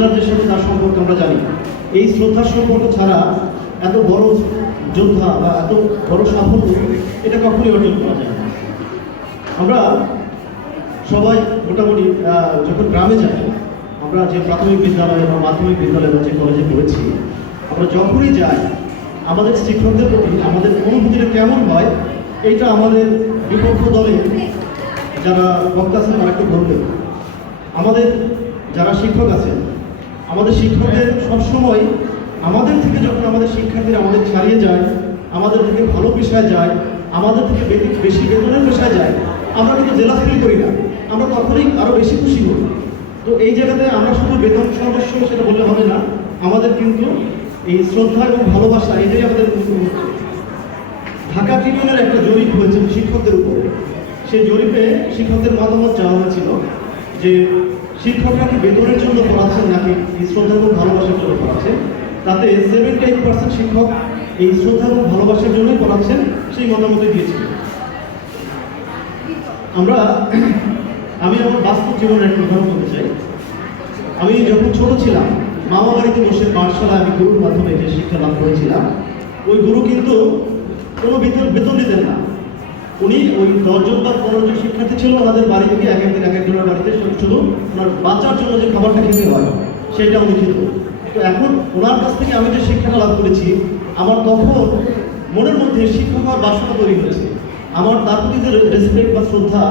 দ্রোণাচার্যের সাথে তার সম্পর্ক আমরা জানি। এই শ্রদ্ধার সম্পর্ক ছাড়া এত বড় যোদ্ধা বা এত বড় সাফল্য এটা কখনই অর্জন করা যায় না। আমরা সবাই মোটামুটি যখন গ্রামে যাই, আমরা যে প্রাথমিক বিদ্যালয় বা মাধ্যমিক বিদ্যালয় বা যে কলেজে পড়েছি, আমরা যখনই যাই আমাদের শিক্ষকদের প্রতি আমাদের অনুভূতিটা কেমন হয় এইটা আমাদের বিপক্ষ দলে যারা বক্তা আছেন তারা একটু বলবেন। আমাদের যারা শিক্ষক আছেন, আমাদের শিক্ষকদের সবসময় আমাদের থেকে যখন আমাদের শিক্ষার্থীরা আমাদের ছাড়িয়ে যায়, আমাদের থেকে ভালো পেশায় যায়, আমাদের থেকে বেশি বেতনের পেশায় যায়, আমরা কিন্তু জেলাস ফিল করি না, আমরা তখনই আরও বেশি খুশি হই। তো এই জায়গাতে আমরা শুধু বেতন সদস্য সেটা বললে হবে না, আমাদের কিন্তু এই শ্রদ্ধা এবং ভালোবাসা এটাই আমাদের। ঢাকা ট্রিবিউনের একটা জরিপ হয়েছে শিক্ষকদের উপরে। সেই জরিপে শিক্ষকদের মতামত চাওয়া হয়েছিল যে শিক্ষকরা কি বেতনের জন্য পড়াচ্ছেন নাকি এই শ্রদ্ধা এবং ভালোবাসার জন্য পড়াচ্ছেন। তাতে 78% শিক্ষক এই শ্রদ্ধা এবং ভালোবাসার জন্যই পড়াচ্ছেন সেই মতামতই দিয়েছিল। আমি আমার বাস্তব জীবনের একটা উদাহরণ বলতে চাই। আমি যখন ছোট ছিলাম মামা বাড়িতে বসে পাঠশালায় আমি গুরুর মাধ্যমে যে শিক্ষা লাভ করেছিলাম, ওই গুরু কিন্তু কোনো বেতন দিতেন না। উনি ওই 10 জন বা 15 জন শিক্ষার্থী ছিল, ওনাদের বাড়ি থেকে এক একজনের বাড়িতে শুধু ওনার বাচ্চার জন্য যে খাবারটা খেতে হয় সেটা উনি খেত। তো এখন ওনার কাছ থেকে আমি যে শিক্ষাটা লাভ করেছি, আমার তখন মনের মধ্যে শিক্ষক হওয়ার বাসনা তৈরি হয়েছে। আমার তার প্রতি যে রেসপেক্ট বা শ্রদ্ধা,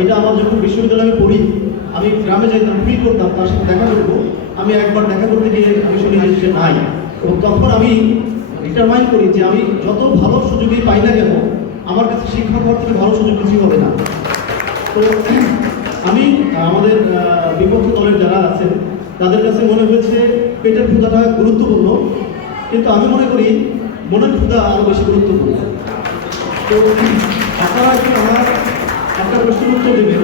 এটা আমার যখন বিশ্ববিদ্যালয়ে আমি পড়ি, আমি গ্রামে যাইতাম, ফিল করতাম তার সাথে দেখা করবো। আমি একবার দেখা করতে গিয়ে আমি শুনি যে সে নাই, এবং তখন আমি ডিটারমাইন করি যে আমি যত ভালো সুযোগই পাই না কেন, আমার কাছে শিক্ষক হওয়ার থেকে ভালো সুযোগ কিছুই হবে না। তো আমি আমাদের বিপক্ষ দলের যারা আছেন তাদের কাছে মনে হয়েছে পেটের ক্ষুধাটা গুরুত্বপূর্ণ, কিন্তু আমি মনে করি মনের ক্ষুধা আরও বেশি গুরুত্বপূর্ণ। তো আপনারা কি আমার একটা প্রশ্নের উত্তর দেবেন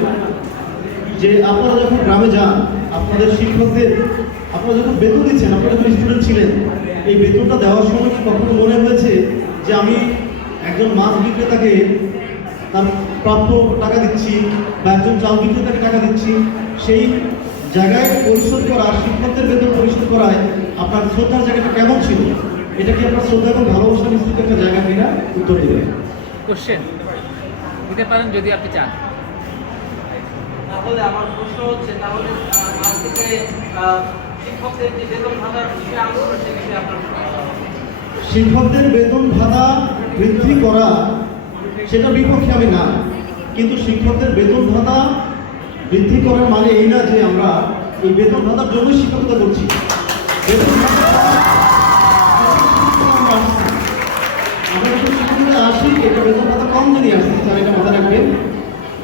যে আপনারা যখন গ্রামে যান, আপনাদের শিক্ষকদের আপনারা যখন বেতন দিচ্ছেন, আপনারা যখন স্টুডেন্ট ছিলেন, এই বেতনটা দেওয়ার সময় কি কখনো মনে হয়েছে যে আমি একজন মাছ বিক্রেতাকে তার প্রাপ্য টাকা দিচ্ছি বা একজন চাল বিক্রেতাকে টাকা দিচ্ছি, সেই জায়গায় পরিশোধ করা, শিক্ষকদের বেতন পরিশোধ করায় আপনার শ্রদ্ধার জায়গাটা কেমন ছিল? এটা কি আপনার শ্রদ্ধা এবং ভালোবাসা নিশ্চিত একটা জায়গা কিনা? উত্তর দেবেন। কোশ্চেন দিতে পারেন যদি আপনি চান। তাহলে আমার প্রশ্ন হচ্ছে, তাহলে আজ থেকে শিক্ষকদের যে বেতন ভাতার বিষয়ে আন্দোলন, সে বিষয়ে আপনার শিক্ষকদের বেতন ভাতা বৃদ্ধি করা সেটা বিপক্ষে আমি না, কিন্তু শিক্ষকদের বেতন ভাতা বৃদ্ধি করার মানে এই না যে আমরা এই বেতন ভাতার জন্য শিক্ষকতা করছি। বেতন ভাতা আমরা যখন শিক্ষকতা আসি, এটা বেতন ভাতা কম দিনই আসছি, স্যার এটা মাথায় রাখবেন।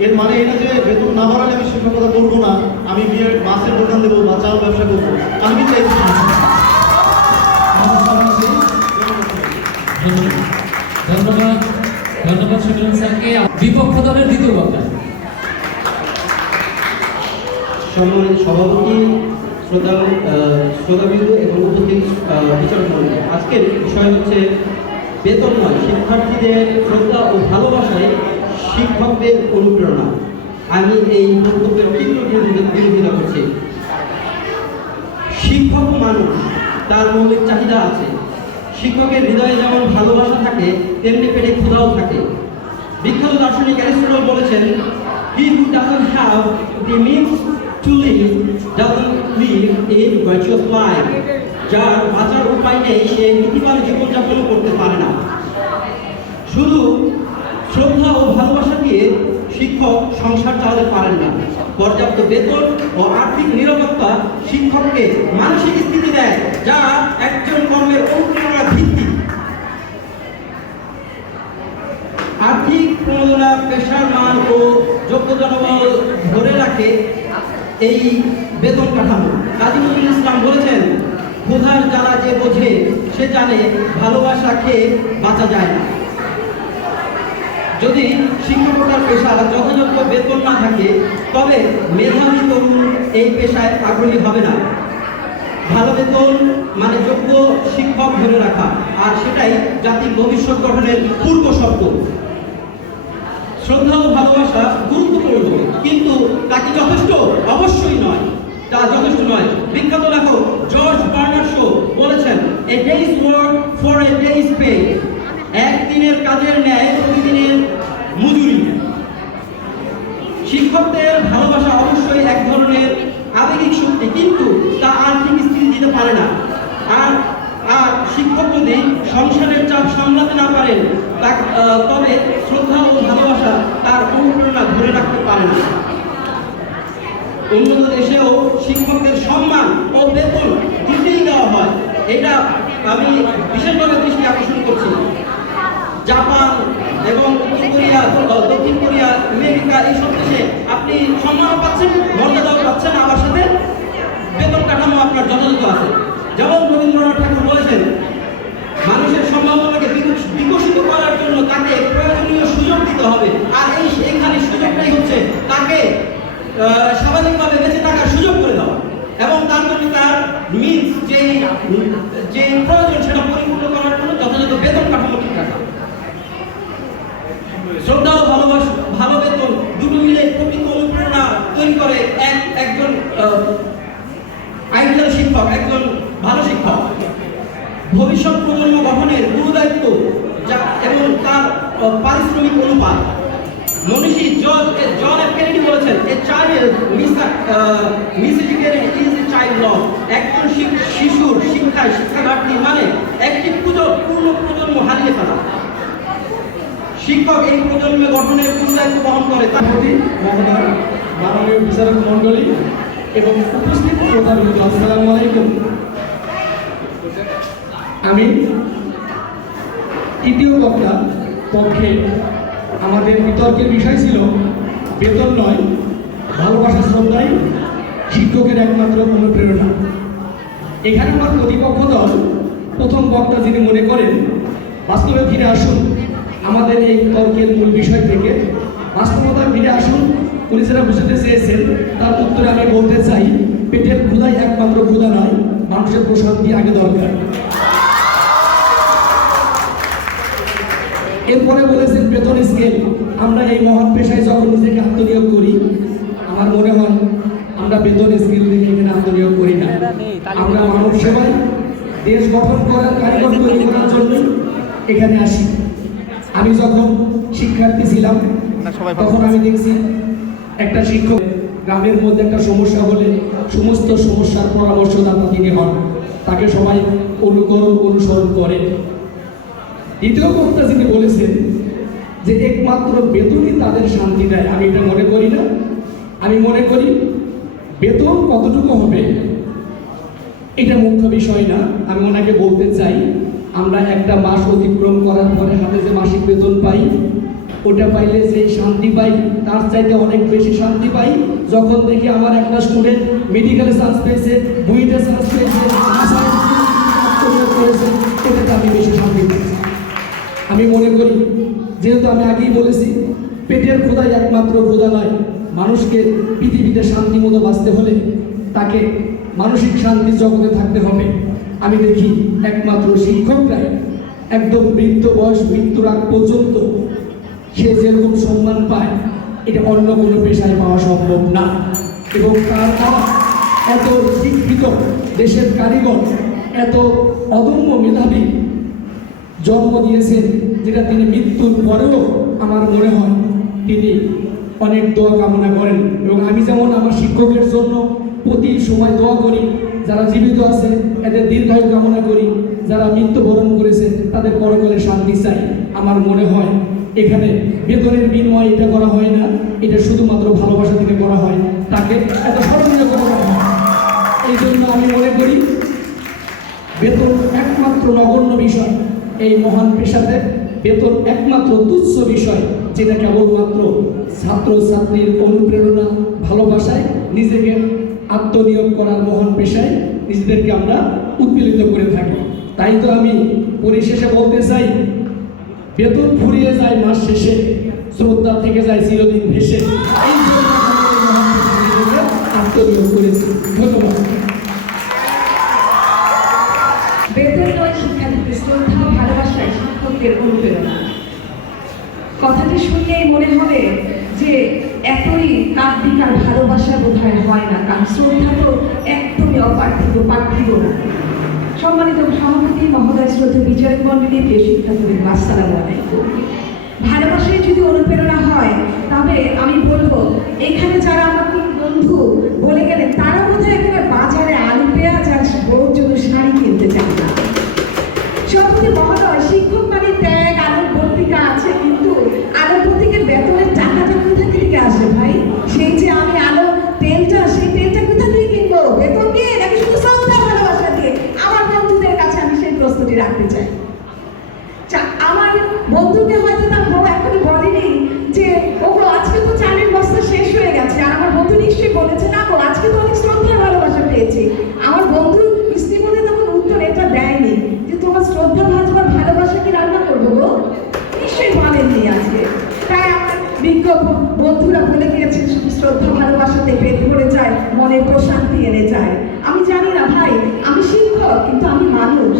এর মানে এটা যে বেতন না বাড়ালে আমি শিক্ষকতা করবো না, আমি গিয়ে মাছের দোকান দেবো বা চাল ব্যবসা করবো, আমি চাইছি। ধন্যবাদ ধন্যবাদ সুজন স্যারকে। বিপক্ষ দলের দ্বিতীয় বক্তা। সম্মানিত সভাপতি, শ্রোতাবৃন্দ এবং উপস্থিত বিচারক মণ্ডলী, আজকের বিষয় হচ্ছে বেতন নয়, শিক্ষার্থীদের শ্রদ্ধা ও ভালোবাসায় শিক্ষকদের অনুপ্রেরণা। আমি এই বক্তব্যের তীব্র বিরোধিতা করছি। শিক্ষক মানুষ, তার মৌলিক চাহিদা আছে। শিক্ষকের হৃদয়ে যেমন ভালোবাসা থাকে, তেমনি পেটে ক্ষুধাও থাকে। বিখ্যাত দার্শনিক অ্যারিস্টটল বলেছেন, he who doesn't have the means to live doesn't live a virtuous life. যার বাঁচার উপায় নেই, সে নীতিবান জীবনযাপন করতে পারে না। শুধু শ্রদ্ধা ও ভালোবাসা দিয়ে শিক্ষক সংসার চালাতে পারেন না। পর্যাপ্ত বেতন ও আর্থিক নিরাপত্তা শিক্ষককে মানসিক স্থিতি দেয়, যা একজন কর্মের অনুপ্রেরণার ভিত্তি। আর্থিক প্রণোদনা পেশার মান ও যোগ্যতা ধরে রাখে এই বেতন কাঠামো। কাজী নজরুল ইসলাম বলেছেন, ক্ষুধার জ্বালা যে বোঝে সে জানে ভালোবাসা খেয়ে বাঁচা যায় না। যদি শিক্ষকতার পেশা যথাযোগ্য বেতন না থাকে, তবে মেধাবী তরুণ এই পেশায় আগ্রহী হবে না। ভালো বেতন মানে যোগ্য শিক্ষক ধরে রাখা, আর সেটাই জাতির ভবিষ্যৎ গঠনের পূর্ব শর্ত। শ্রদ্ধা ও ভালোবাসা গুরুত্বপূর্ণ, কিন্তু তা কি যথেষ্ট? অবশ্যই নয়, তা যথেষ্ট নয়। বিখ্যাত লেখক পারেন তবে শ্রদ্ধা ও ভালোবাসা তার অনুপ্রেরণা ধরে রাখতে পারে না। উন্নত দেশেও শিক্ষকদের সম্মান ও বেতন দিতেই দেওয়া হয়, এটা আমি বিশেষভাবে দৃষ্টি আকর্ষণ করছি। জাপান এবং দক্ষিণ কোরিয়া, আমেরিকা এইসব দেশে আপনি সম্মানও পাচ্ছেন, মর্যাদাও পাচ্ছেন, আবার সাথে বেতন কাঠামো আপনার যথাযথ আছে। যেমন রবীন্দ্রনাথ ঠাকুর বলেছেন, মানুষের সম্ভাবনাকে বিকশিত করার জন্য তাকে প্রয়োজনীয় সুযোগ দিতে হবে, আর এইখানে সুযোগটাই হচ্ছে তাকে স্বাভাবিকভাবে বেঁচে থাকার সুযোগ করে দেওয়া এবং তার জন্য তার মিনস যে প্রয়োজন সেটা পরিপূর্ণ করার জন্য যথাযথ বেতন কাঠামো ঠিক রাখা। শ্রদ্ধা ও ভালোবাসা, ভালো বেতন দুটো মিলে প্রকৃত অনুপ্রেরণা তৈরি করে একজন আইডিয়াল শিক্ষক, একজন ভালো শিক্ষক। ভবিষ্যৎ প্রজন্ম গঠনের গুরুদায়িত্ব এবং তার পারিশ্রমিক অনুপাত। মনীষী জন এফ কেনেডি বলেছেন, a child miseducated is a child lost. একজন শিশুর শিক্ষা ঘাটতি মানে একটি পূর্ণ প্রজন্ম হারিয়ে ফেলা। শিক্ষক এই প্রজন্ম গঠনের গুরুদায়িত্ব বহন করে। তার প্রতি মহোদয়, মাননীয় বিচারক মণ্ডলী এবং উপস্থিত শ্রোতাবৃন্দ, আসসালামু আলাইকুম। আমি তৃতীয় বক্তা পক্ষে আমাদের বিতর্কের বিষয় ছিল বেতন নয়, ভালোবাসা শ্রদ্ধাই শিক্ষকের একমাত্র অনুপ্রেরণা। এখানে আমার প্রতিপক্ষ দল প্রথম বক্তা যিনি মনে করেন বাস্তবে ফিরে আসুন আমাদের এই তর্কের মূল বিষয় থেকে, বাস্তবতায় ফিরে আসুন। উনি যারা বুঝতে চেয়েছেন তার উত্তরে আমি বলতে চাই, পেটের ক্ষুধাই একমাত্র ক্ষুধা নয়, মানুষের প্রশান্তি আগে দরকার। এরপরে বলেছেন বেতন স্কেল। আমরা এই মহান পেশায় যখন নিজেকে আত্মনিয়োগ করি, আমার মনে হয় আমরা বেতন স্কেল দেখে এখানে আত্মনিয়োগ করি না। আমরা মানব সেবায় দেশ গঠন করার কারিগর তৈরি করার জন্য এখানে আসি। আমি যখন শিক্ষার্থী ছিলাম তখন আমি দেখছি একটা শিক্ষক গ্রামের মধ্যে একটা সমস্যা হলে সমস্ত সমস্যার পরামর্শদাতা তিনি হন, তাকে সবাই অনুসরণ করে। দ্বিতীয় বক্তা যিনি বলেছেন যে একমাত্র বেতনই তাদের শান্তি দেয়, আমি এটা মনে করি না। আমি মনে করি বেতন কতটুকু হবে এটা মুখ্য বিষয় না। আমি ওনাকে বলতে চাই, আমরা একটা মাস অতিক্রম করার পরে হাতে যে মাসিক বেতন পাই, ওটা পাইলে যে শান্তি পাই তার চাইতে অনেক বেশি শান্তি পাই যখন দেখি আমার একটা স্টুডেন্ট মেডিকেলে চান্স পেয়েছে, বুয়েটে চান্স পেয়েছে, এটাতে আমি বেশি শান্তি পাচ্ছি। আমি মনে করি, যেহেতু আমি আগেই বলেছি পেটের ক্ষুধাই একমাত্র ক্ষুধা নয়, মানুষকে পৃথিবীতে শান্তি মতো বাঁচতে হলে তাকে মানসিক শান্তির জগতে থাকতে হবে। আমি দেখি একমাত্র শিক্ষকরাই একদম বৃদ্ধ বয়স, মৃত্যুর আগ পর্যন্ত সে যেরকম সম্মান পায় এটা অন্য কোনো পেশায় পাওয়া সম্ভব না। এবং তার এত শিক্ষিত দেশের কারিগর, এত অদম্য মেধাবী জন্ম দিয়েছেন, যেটা তিনি মৃত্যুর পরেও আমার মনে হয় তিনি অনেক দোয়া কামনা করেন। এবং আমি যেমন আমার শিক্ষকের জন্য প্রতি সময় দোয়া করি, যারা জীবিত আছে এদের দীর্ঘায়ু কামনা করি, যারা মৃত্যুবরণ করেছে তাদের পরকালে শান্তি চাই। আমার মনে হয় এখানে বেতনের বিনিময়ে এটা করা হয় না, এটা শুধুমাত্র ভালোবাসা থেকে করা হয়, তাকে এত স্মরণীয় করা হয়। এই জন্য আমি মনে করি বেতন একমাত্র নগণ্য বিষয়। এই মহান পেশাতে বেতন একমাত্র তুচ্ছ বিষয়, যেটা কেবলমাত্র ছাত্রছাত্রীর অনুপ্রেরণা, ভালোবাসায় নিজেকে আত্মনিয়োগ করার মহান পেশায় নিজেদেরকে আমরা উৎপীড়িত করে থাকি। তাই তো আমি পরিশেষে বলতে চাই, বেতন ফুরিয়ে যায় মাস শেষে, শ্রদ্ধা থেকে যায় চিরদিন ভেসে। এই জন্য আত্মনিয়োগ করেছি। ধন্যবাদ। বেতন নয় শিক্ষার্থীদের শ্রদ্ধা, ভালোবাসায় শিক্ষকদের অনুপ্রেরণা। কথাটি শুনলেই মনে হবে যে এতই কাব্যিক আর ভালোবাসা বোধহয় হয় না, কারণ শ্রদ্ধা তো একদমই অপার্থিব, পার্থিব না। সম্মানিত সভাপতি মহোদয়, শ্রদ্ধা বিচারক মণ্ডলী, প্রিয় শিক্ষার্থীদের আসসালামু আলাইকুম। ভালোবাসায় যদি অনুপ্রেরণা হয় তবে আমি বলবো, এখানে যারা আমার বন্ধু বলে গেলেন তারা বোধহয় এখানে বাজারে আলু পেঁয়াজ আর বউর জন্য শাড়ি কিনতে চান না। সভাপতি মহোদয়, শিক্ষক মানে ত্যাগ, বলেছে না গো, আজকে তো অনেক শ্রদ্ধার ভালোবাসা পেয়েছি। আমার বন্ধু মিষ্টি বলে তখন উত্তর এটা দেয়নি যে তোমার শ্রদ্ধা ভাজবার ভালোবাসা কি রান্না করবো গো, নিশ্চয়ই বলেননি আজকে। তাই আমার বিজ্ঞ বন্ধুরা বলে গিয়েছে শ্রদ্ধা ভালোবাসাতে পেট ভরে যায়, মনে প্রশান্তি এনে যায়। আমি জানি না ভাই, আমি শিক্ষক কিন্তু আমি মানুষ।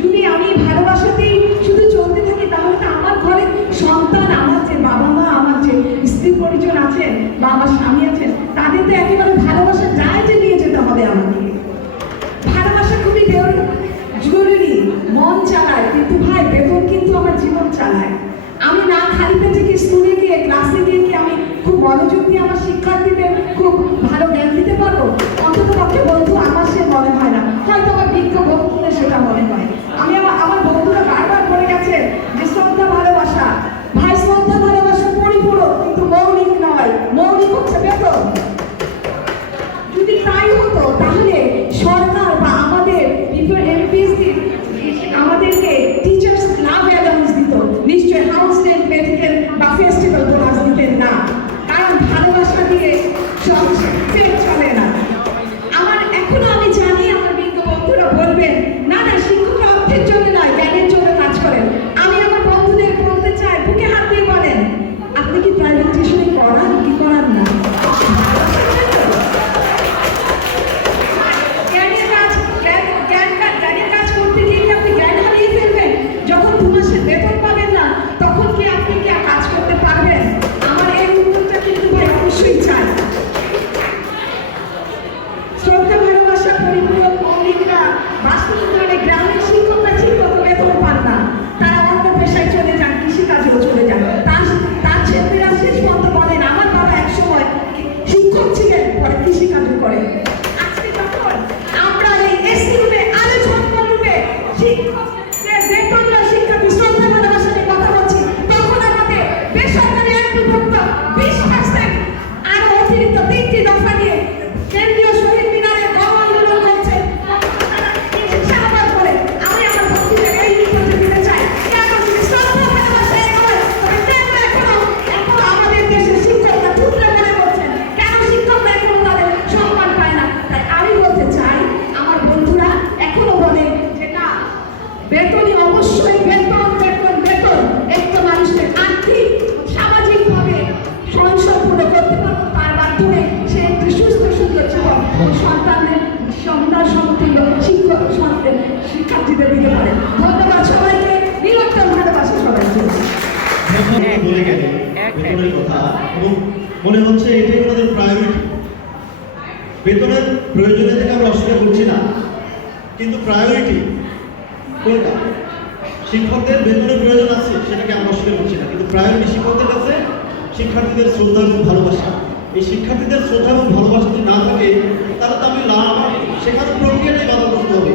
যদি আমি ভালোবাসাতেই শুধু চলতে থাকি তাহলে তো আমার ঘরে সন্তান, আমার যে বাবা মা, আমার যে স্ত্রী পরিজন আছেন বা আমার স্বামী আছেন, তাদের তো একেবারে ভালোবাসা ডায়েটে নিয়ে যেতে হবে আমাকে। ভালোবাসা খুবই জরুরি, মন চালায়, কিন্তু ভাই বেতন কিন্তু আমার জীবন চালায়। আমি না খালি পেটে কি স্কুলে গিয়ে ক্লাসে গিয়ে কি আমি খুব মনোযোগ দিয়ে আমার শিক্ষার্থীদের খুব ভালো জ্ঞান দিতে পারবো? অন্তত পক্ষে বন্ধু আমার সে মনে হয় না, হয়তো আমার বিজ্ঞ বন্ধুদের সেটা মনে হয়। আমি আমার বন্ধুরা বারবার বলে গেছে যে শ্রদ্ধা ভালোবাসা, ভাই শ্রদ্ধা ভালোবাসা পরিপূরক কিন্তু মৌলিক নয়, মৌলিক হচ্ছে বেতন। যদি তাই হতো তাহলে সরকার বা আমাদের এমপিএসসি আমাদেরকে টিচার্স লাভ অ্যালাউন্স দিত, নিশ্চয় হাউস রেন্ট, মেডিকেল বা ফেস্টিভ্যাল বোনাস দিতেন না, কারণ ভালোবাসা দিয়ে সব পেট চলে না। আমার এখনো আমি জানি আমার বিজ্ঞ বন্ধুরা বলবেন না না শিক্ষকরা অর্থের জন্য নয় জ্ঞানের জন্য কাজ করেন। আমি আমার বন্ধুদের বলতে চাই, বুকে হাত দিয়ে বলেন, আপনি কি প্রাইভেট টিউশনে করান কি করান না? জ্ঞানের কাজ করতে গিয়ে কি আপনি জ্ঞান হারিয়ে ফেলবেন? যখন 2 মাসের বেতন পাবেন না তখন কি আপনি কি আর কাজ করতে পারবেন? আমার এই উত্তরটা কিন্তু ভাই অবশ্যই চাই। শ্রদ্ধা ভালোবাসা পরিপূরক মৌলিকরা বাস্তবে গ্রামের শিক্ষকরা ঠিক মতো বেতন পান না, তারা অন্য পেশায় চলে যান, কৃষিকাজেও চলে যান। তার ছেলেরা শেষ পর্যন্ত বলেন আমার বাবা একসময় শিক্ষক ছিলেন, পরে কৃষিকাজও করেন। আজকে যখন আমরা এই এসটিউবে আলোচনা রূপে শিক্ষকদের বেতন বা শিক্ষার্থী শ্রদ্ধা ভালোবাসা নিয়ে কথা বলছি, তখন আমাদের বেসরকারি একবিভক্ত 20% আরো অতিরিক্ত 3টি দফা নিয়ে কেন্দ্রীয় শহীদ মিনারে গণ আন্দোলন করছে। আমি আমার বন্ধুদের এই নির্দেশ দিতে চাই, কেন যদি শ্রদ্ধা ভালোবাসা এগোয় তবে কেন এখনো আমাদের দেশের শিক্ষকরা টুকরে পড়ে বলছেন, কেন শিক্ষকরা এখনো তাদের সম্মান পায় না? তাই আমি বলতে চাই আমার বন্ধুরা এখনো বলে যে না, বেতনই অবশ্যই বেতন বেতন বেতন, একটা মানুষকে আর্থিক সামাজিকভাবে স্বয়ংসম্পূর্ণ করতে পারবো, তার মাধ্যমে সে একটি সুস্থ সুন্দর জীবন সন্তানদের সন্তান সমতুল্য শিক্ষার্থীদের দিতে পারে। ধন্যবাদ সবাইকে, নিরন্তর ভালোবাসা সবাইকে। বলে গেলে বেতনের কথা, এবং মনে হচ্ছে এটাই আমাদের প্রায়োরিটি। বেতনের প্রয়োজনে থেকে আমরা অস্বীকার করছি না, কিন্তু প্রায়োরিটি কোনটা? শিক্ষকদের বেতনের প্রয়োজন আছে, সেটাকে আমরা অস্বীকার করছি না, কিন্তু প্রায়োরিটি শিক্ষকদের কাছে শিক্ষার্থীদের শ্রদ্ধা এবং ভালোবাসা। এই শিক্ষার্থীদের শ্রদ্ধা এবং ভালোবাসা যদি না থাকে তাহলে তো আমি আমার শেখানোর প্রক্রিয়াটাই বাধাগ্রস্ত হবে।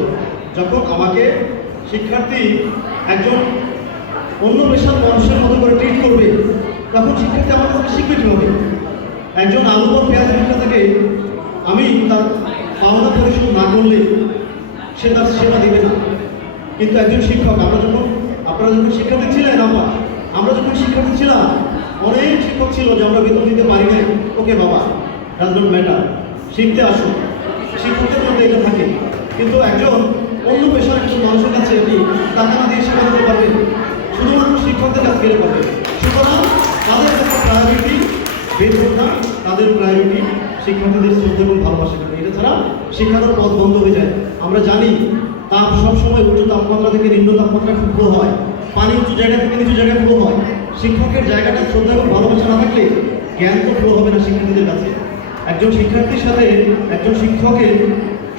যখন আমাকে শিক্ষার্থী একজন অন্য পেশার মানুষের মতো করে ট্রিট করবে, তখন শিক্ষার্থী আমার কাছে শিখবে কীভাবে? একজন আলু বা পেঁয়াজ বিক্রেতাকে আমি তার পাওনা পরিশোধ না করলে সে তার সেবা দেবে না। কিন্তু একজন শিক্ষক, আপনারা যখন শিক্ষার্থী ছিলেন, আমরা যখন শিক্ষার্থী ছিলাম, অনেক শিক্ষক ছিল যে আমরা বেতন দিতে পারি নাই, ওকে বাবা, ডাজ নট ম্যাটার, শিখতে আসুন, শিক্ষকদের মধ্যে এটা থাকে। কিন্তু একজন অন্য পেশার একজন মানুষের কাছে আপনি টাকা না দিয়ে সেবা দিতে পারবেন, শুধুমাত্র শিক্ষকদের কাছে গেলে পারবেন। সুতরাং তাদের কাছে প্রায়োরিটি বেতন না, তাদের প্রায়োরিটি শিক্ষার্থীদের শ্রদ্ধা এবং ভালোবাসা। এটা ছাড়া শেখানোর পথ বন্ধ হয়ে যায়। আমরা জানি তাপ সবসময় উচ্চ তাপমাত্রা থেকে নিম্ন তাপমাত্রা খুব ফ্লো হয়, পানি উঁচু জায়গা থেকে নিচু জায়গায় ফ্লো হয়। শিক্ষকের জায়গাটা শ্রদ্ধা এবং ভালোবাসা না থাকলে জ্ঞান তো ফ্লো হবে না শিক্ষার্থীদের কাছে। একজন শিক্ষার্থীর সাথে একজন শিক্ষকের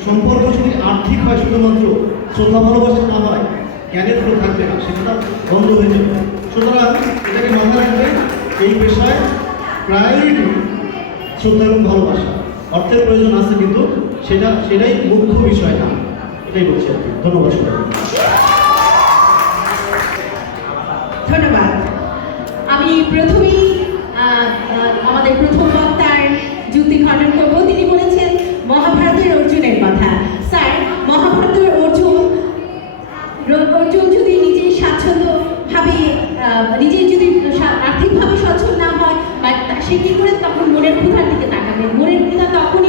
সম্পর্ক যদি আর্থিক হয়, শুধুমাত্র শ্রদ্ধা ভালোবাসা না হয়, জ্ঞানের ফ্লো থাকবে না, সেটা বন্ধ হয়ে যাবে। সুতরাং এটাকে মাথায় রাখবে, এই পেশায় প্রায়োরিটি শ্রদ্ধা এবং ভালোবাসা। অর্থের প্রয়োজন আছে, কিন্তু সেটাই মুখ্য বিষয় না, এটাই বলছি আর কি। ধন্যবাদ সবাই। ধন্যবাদ। আমি প্রথমেই আমাদের প্রথম বক্তার যুক্তি খণ্ডন করবো। তিনি বলেছেন মহাভারতের অর্জুনের কথা। স্যার, মহাভারতের অর্জুন যদি নিজেই স্বাচ্ছন্দ্যভাবে নিজেই যদি আর্থিকভাবে সচ্ছল না হয়, বা সে কী করে তখন মনের ক্ষুধার দিকে তাকাবে? মনের ক্ষুধা তখন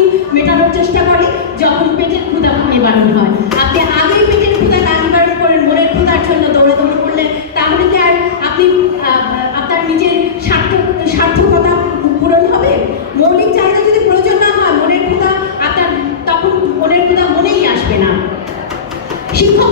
নয়। আপনি আগেই পেটের ক্ষুধা না নিবারণ করেন, মনের ক্ষুধার জন্য দৌড়াদৌড়ি করলে তাহলে কি আর আপনি আপনার নিজের সার্থকতা পূরণ হবে? মৌলিক চাহিদা যদি প্রয়োজন না হয়, মনের ক্ষুধা আপনার তখন মনের ক্ষুধা মনেই আসবে না। শিক্ষক